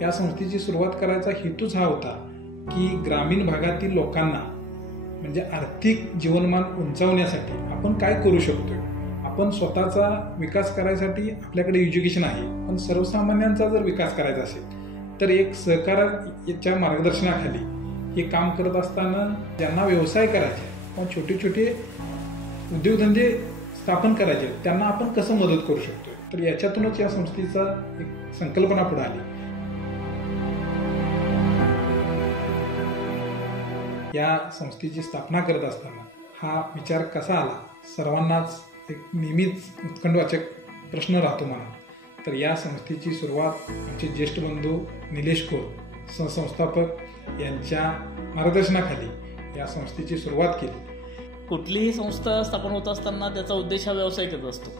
या संस्थेची सुरुवात करायचा हेतूच हा होता की ग्रामीण भागातील लोकांना म्हणजे आर्थिक जीवनमान उंचावण्यासाठी आपण काय करू शकतोय. आपण स्वतःचा विकास करायसाठी आपल्याकडे एज्युकेशन आहे, पण सर्वसामान्यांचा जर विकास करायचा असेल तर एक सहकार्याच्या मार्गदर्शनाखाली हे काम करत असताना ज्यांना व्यवसाय करायचे किंवा छोटे छोटे उद्योगधंदे स्थापन करायचे त्यांना आपण कसं मदत करू शकतो. तर याच्यातूनच या संस्थेचा एक संकल्पना पुढे आली. या संस्थेची स्थापना करत असताना हा विचार कसा आला, सर्वांनाच एक नेहमीच उत्कंठवाचक प्रश्न राहतो मनात. तर या संस्थेची सुरुवात आमचे ज्येष्ठ बंधू निलेश खोर सहसंस्थापक यांच्या मार्गदर्शनाखाली या संस्थेची सुरुवात केली. कुठलीही संस्था स्थापन होत असताना त्याचा उद्देश हा व्यावसायिकच असतो,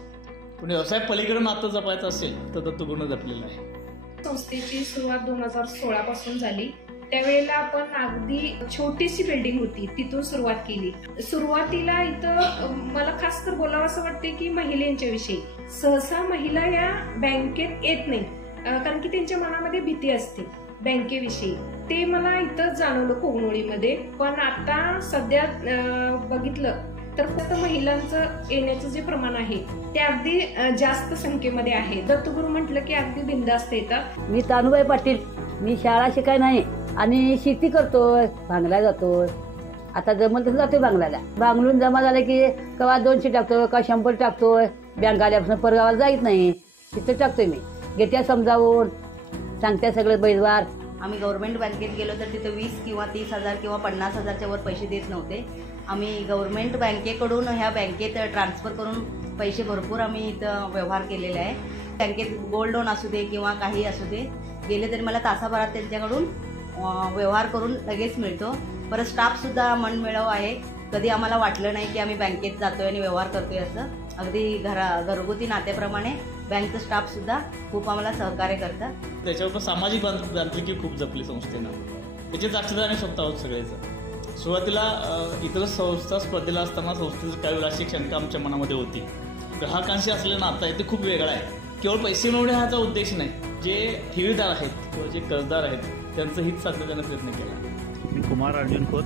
पण व्यवसाय पलीकडे नातं जपायचं असेल तर दत्तगुरूंनी जपलेलं आहे. संस्थेची सुरुवात 2016 पासून झाली. त्यावेळेला आपण अगदी छोटीशी बिल्डिंग होती, तिथून सुरुवात केली. सुरुवातीला इथं मला खास तर बोलावं असं वाटते की महिलांच्या विषयी सहसा महिला या बँकेत येत नाही, कारण की त्यांच्या मनामध्ये भीती असते बँकेविषयी. ते मला इथं जाणवलं कोगनोळीमध्ये. पण आता सध्या बघितलं तर फक्त महिलांचं येण्याचं जे प्रमाण आहे ते अगदी जास्त संख्येमध्ये आहे. दत्तगुरू म्हटलं की अगदी बिनधास्त येतात. मी तानुबाई पाटील, मी शाळा शिकाय नाही आणि शेती करतोय, भांगला जातोय. आता जमल तसं जातोय भांगलाला. भांगलून जमा झालं की केव्हा 200 टाकतोय, केव्हा 100 टाकतोय. बँक आल्यापासून परगावाला जायच नाही, तिथं टाकतोय मी. घेत्या समजावून सांगत्या सगळं बैलवार. आम्ही गव्हर्नमेंट बँकेत गेलो तर तिथं 20 किंवा 30,000 किंवा 50,000च्या वर पैसे देत नव्हते. आम्ही गव्हर्नमेंट बँकेकडून ह्या बँकेत ट्रान्सफर करून पैसे भरपूर आम्ही इथं व्यवहार केलेले आहे. बँकेत गोल्ड लोन असू दे किंवा काही असू दे, गेले तरी मला तासाभरात त्यांच्याकडून व्यवहार करून लगेच मिळतो. परत स्टाफसुद्धा मनमिळाऊ आहे. कधी आम्हाला वाटलं नाही की आम्ही बँकेत जातोय आणि व्यवहार करतोय असं. अगदी घरगुती नात्याप्रमाणे बँकचं स्टाफसुद्धा खूप आम्हाला सहकार्य करतात. त्याच्यावर सामाजिक बांधिलकी खूप जपली संस्थेनं. त्याचे साक्षीदार आम्ही स्वतः आहोत सगळेच. सुरुवातीला इतर संस्था स्पर्धेला असताना संस्थेचं काही वेळा अशी शंका आमच्या मनामध्ये होती. ग्राहकांशी असलेलं नातं आहे ते खूप वेगळं आहे. केवळ पैसे मिळवणे हाचा उद्देश नाही. जे ठेवीदार आहेत किंवा जे कर्जदार आहेत त्यांचं हित साधण्याचा प्रयत्न केला. मी कुमार अर्जुन खोत.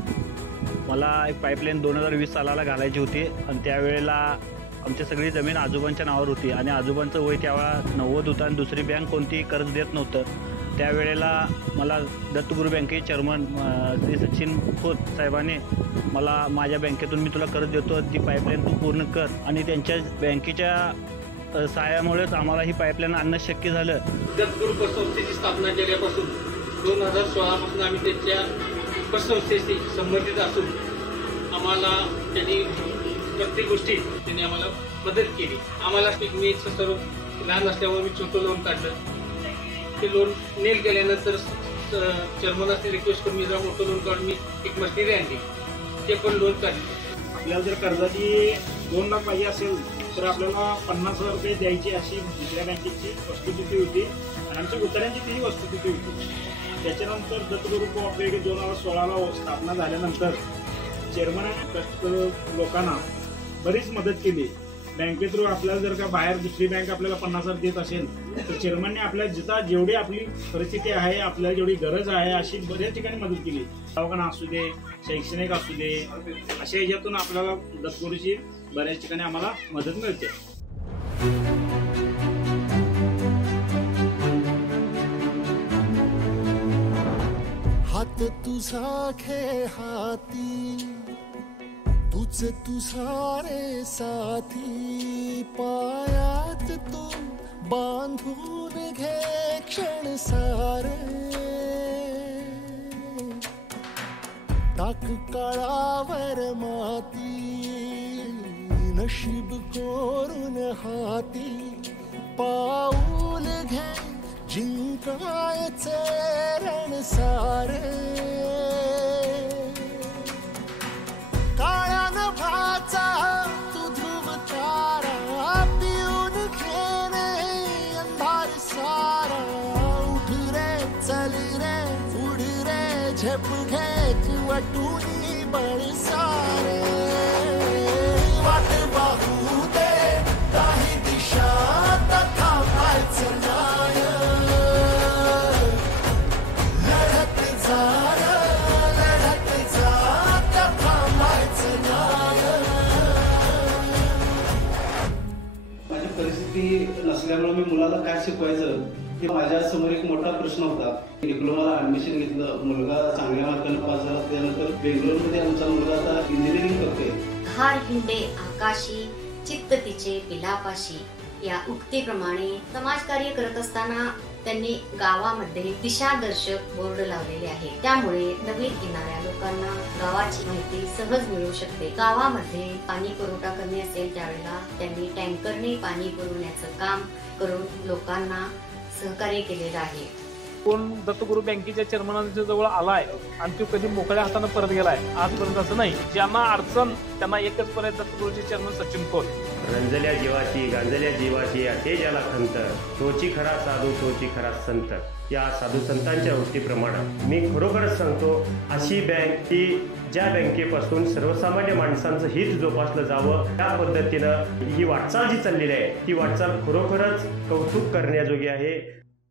मला एक पाईपलाईन 2020 सालाला घालायची होती आणि त्यावेळेला आमची सगळी जमीन आजोबांच्या नावावर होती आणि आजोबांचं वय त्यावेळा 90 होतं आणि दुसरी बँक कोणतीही कर्ज देत नव्हतं. त्यावेळेला मला दत्तगुरू बँकेचे चेअरमन श्री सचिन खोत साहेबांनी मला माझ्या बँकेतून मी तुला कर्ज देतो, ती पाईपलाईन तू पूर्ण कर. आणि त्यांच्या बँकेच्या सहाय्यामुळेच आम्हाला ही पाईपलाईन आणणं शक्य झालं. दत्तगुरू पतसंस्थेची स्थापना केल्यापासून 2016 पासून आम्ही त्यांच्या पतसंस्थेशी संबंधित असून आम्हाला त्यांनी प्रत्येक गोष्टीत त्यांनी आम्हाला मदत केली. आम्हाला मी सर्व लहान असल्यामुळे मी छोटं लोन काढलं. ते लोन नेल केल्यानंतर चेअरमनाने रिक्वेस्ट करून मी जरा मोठं लोन काढून मी एक मशिनरी आणली, ते पण लोन काढले. आपल्याला जर कर्जाची 2 लाख पाहिजे असेल तर आपल्याला 50,000 रुपये द्यायची अशी दुसऱ्या बँकेची वस्तुस्थिती होती आणि आमच्या उतऱ्यांची ती वस्तुस्थिती होती. त्याच्यानंतर दत्तगुरू कोऑपरेटिव्ह 2016ला स्थापना झाल्यानंतर चेअरमनाने लोकांना बरीच मदत केली. बँके थ्रू आपल्याला जर का बाहेर दुसरी बँक आपल्याला 50,000 देत असेल तर चेअरमनने आपल्याला जेवढी आपली परिस्थिती आहे, आपल्याला जेवढी गरज आहे अशी बऱ्याच ठिकाणी मदत केली. दवाखाना असू दे, शैक्षणिक असू दे, अशा ह्याच्यातून आपल्याला दत्तगुरूची बऱ्याच ठिकाणी आम्हाला मदत मिळते. हात तुझा खे हाती, तुझे तुझारे साथी, पायात तू बांधून घे क्षण सारे. टाक काळावर माती, नशीब कोरून हाती, पाऊल घे जिंकायचे रण सारे. काळ्या नभाचा तू ध्रुव तारा, पिऊन घेणे अंधार सारा. उठ रे चल रे उड रे झेप घे वटुनी बळ सारे. वाट पाहू दे काही दिशा तथा पायचं नाय, परिस्थिती नसल्यामुळे मी मुलाला काय शिकवायचं हे माझ्यासमोर एक मोठा प्रश्न होता. डिप्लोमाला ऍडमिशन घेतलं, मुलगा चांगल्या मार्काने पास झाला. त्यानंतर बेंगलोरमध्ये आमचा मुलगा आता इंजिनिअरिंग करतोय. हार हिंडे आकाशी चित्त तिचे पिलापाशी या उक्तीप्रमाणे समाजकार्य करत असताना त्यांनी गावामध्ये दिशादर्शक बोर्ड लावलेले आहे. त्यामुळे नवीन येणाऱ्या लोकांना गावाची माहिती सहज मिळू शकते. गावामध्ये पाणी पुरवठा करणे असेल त्यावेळेला त्यांनी टँकरने पाणी पुरवण्याचं काम करून लोकांना सहकार्य केलेलं आहे. कोण दत्तगुरू बँकेच्या चेअरमनाच्या जवळ आलाय आणि तो कधी मोकळ्या हाताने परत गेलाय आजपर्यंत असं नाही. ज्यांना अडचण त्यांना एकच पर्याय दत्तगुरूचे चेअरमन सचिन कोल. रंजल्या जीवाची गांजल्या जीवाची असे ज्याला खंत, तोची खरा साधू तोची खरा संत. या साधू संतांच्या वृत्तीप्रमाणे मी खरोखरच सांगतो, अशी बँक की ज्या बँकेपासून सर्वसामान्य माणसांचं हित जोपासलं जावं त्या पद्धतीनं ही वाटचाल जी चाललेली आहे ती वाटचाल खरोखरच कौतुक करण्याजोगी आहे.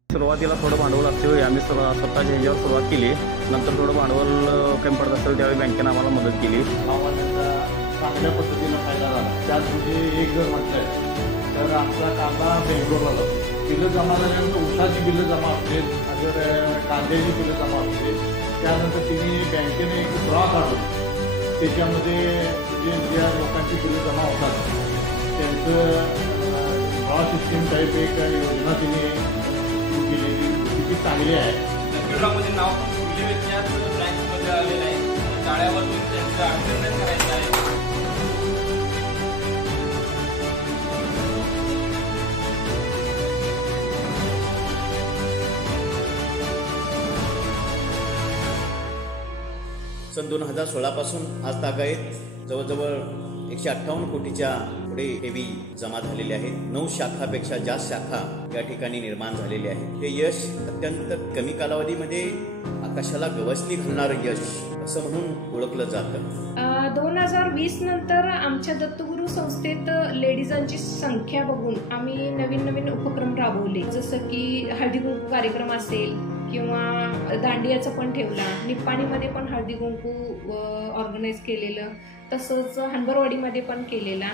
सुरुवातीला थोडं भांडवल असते, आम्ही स्वतःच्या ह्याच्यावर सुरुवात केली. नंतर थोडं भांडवल कमी पडत असेल त्यावेळी बँकेनं आम्हाला मदत केली. चांगल्या पद्धतीनं फायदा झाला. त्यात म्हणजे एक जर म्हटलंय तर आमचा कांदा बेंगलोरला जातो. बिलं जमा झाल्यानंतर उसाची बिलं जमा असते, अगर कांद्याची बिलं जमा असते. त्यानंतर तिने बँकेने एक ड्रॉ काढून त्याच्यामध्ये म्हणजे ज्या लोकांची बिलं जमा होतात त्यांचं ड्रॉ सिस्टीम टाईप एक योजना तिने किती चांगली आहे. मध्ये नाव बँकमध्ये आलेलं आहे. शाळेमधून त्यांचं अटेंडन्स करायचं आहे. सन 2016 पासून आज तागायत जवळजवळ 158 कोटीच्या पुढे ठेवी जमा झालेली आहे. 9 शाखापेक्षा जास्त शाखा या ठिकाणी निर्माण झालेले आहे. हे यश अत्यंत कमी कालावधीमध्ये आकाशाला गवसणी घालणारं यश असं म्हणून ओळखलं जातं. 2020 नंतर आमच्या दत्तगुरू संस्थेत लेडीजांची संख्या बघून आम्ही नवीन नवीन उपक्रम राबवले. जसं की हळदी कुंकू कार्यक्रम असेल किंवा दांडियाचं पण ठेवला. निप्पाणीमध्ये पण हळदी कुंकू ऑर्गनाईज केलेलं, तसंच हनबरवाडीमध्ये पण केलेला.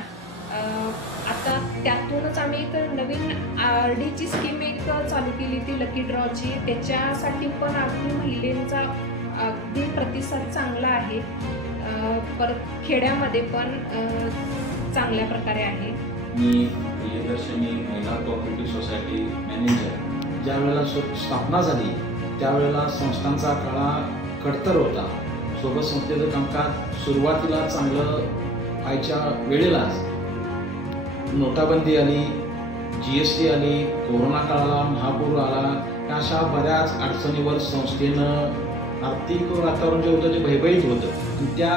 आता त्यातूनच आम्ही एक नवीन RDची स्कीम एक चालू केली ती लकी ड्रॉची. त्याच्यासाठी पण अगदी महिलांचा अगदी प्रतिसाद चांगला आहे. परत खेड्यामध्ये पण चांगल्या प्रकारे आहे. मी प्रियदर्शनी महिला कोऑपरेटिव्ह सोसायटी मॅनेजर. ज्या वेळेला स्थापना झाली त्यावेळेला संस्थांचा काळा कडतर होता. सोबत संस्थेचं कामकाज सुरुवातीला चांगलं व्हायच्या वेळेलाच नोटाबंदी आली, GST आली, कोरोना काळ आला, महापूर आला. अशा बऱ्याच अडचणीवर संस्थेनं आर्थिक वातावरण जे होतं ते भयभीत होतं. आणि त्या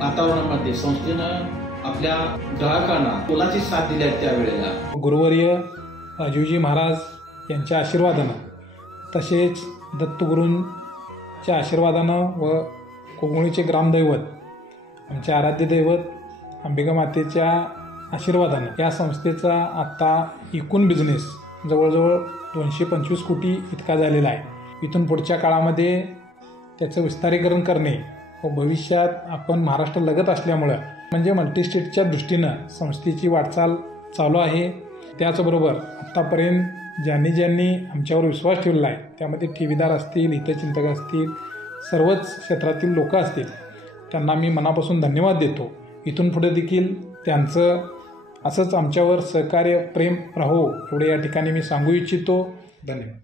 वातावरणामध्ये संस्थेनं आपल्या ग्राहकांना मोलाची साथ दिली आहे. त्यावेळेला गुरुवर्य राजीवजी महाराज यांच्या आशीर्वादानं तसेच दत्तगुरूंच्या आशीर्वादानं व कोकणीचे ग्रामदैवत आमचे आराध्य दैवत अंबिका मातेच्या आशीर्वादानं या संस्थेचा आत्ता एकूण बिझनेस जवळजवळ 225 कोटी इतका झालेला आहे. इथून पुढच्या काळामध्ये त्याचं विस्तारीकरण करणे व भविष्यात आपण महाराष्ट्र लगत असल्यामुळं म्हणजे मल्टीस्टेटच्या दृष्टीनं संस्थेची वाटचाल चालू आहे. त्याचबरोबर आत्तापर्यंत ज्यांनी आमच्यावर विश्वास ठेवलेला आहे त्यामध्ये ठेवीदार असतील, हितचिंतक असतील, सर्वच क्षेत्रातील लोक असतील, त्यांना मी मनापासून धन्यवाद देतो. इथून पुढे देखील त्यांचं असंच आमच्यावर सहकार्य प्रेम राहो एवढे या ठिकाणी मी सांगू इच्छितो. धन्यवाद.